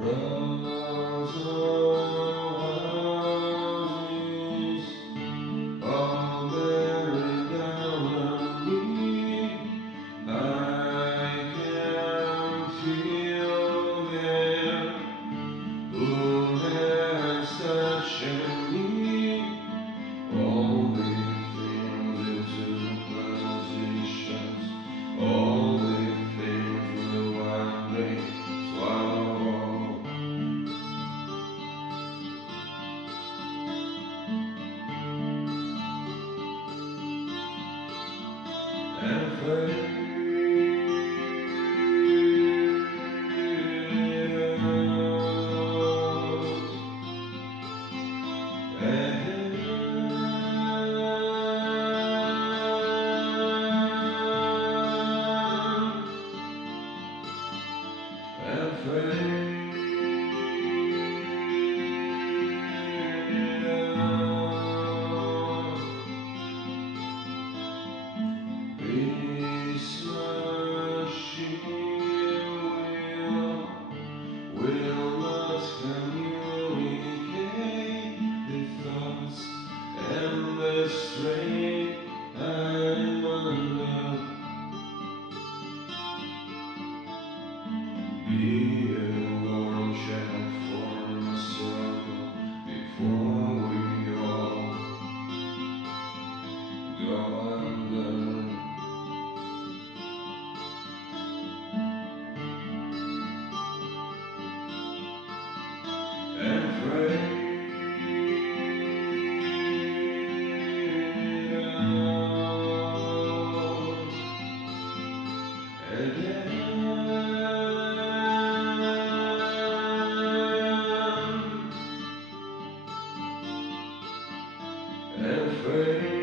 Roses all bearing down on me. I can feel them who has touched me. Only things into positions, only things will one day swallow. And fade. This machine will not communicate the thoughts and the strain I'm under. Be a warm shadow for my struggle before we all go under. And pray again. And pray.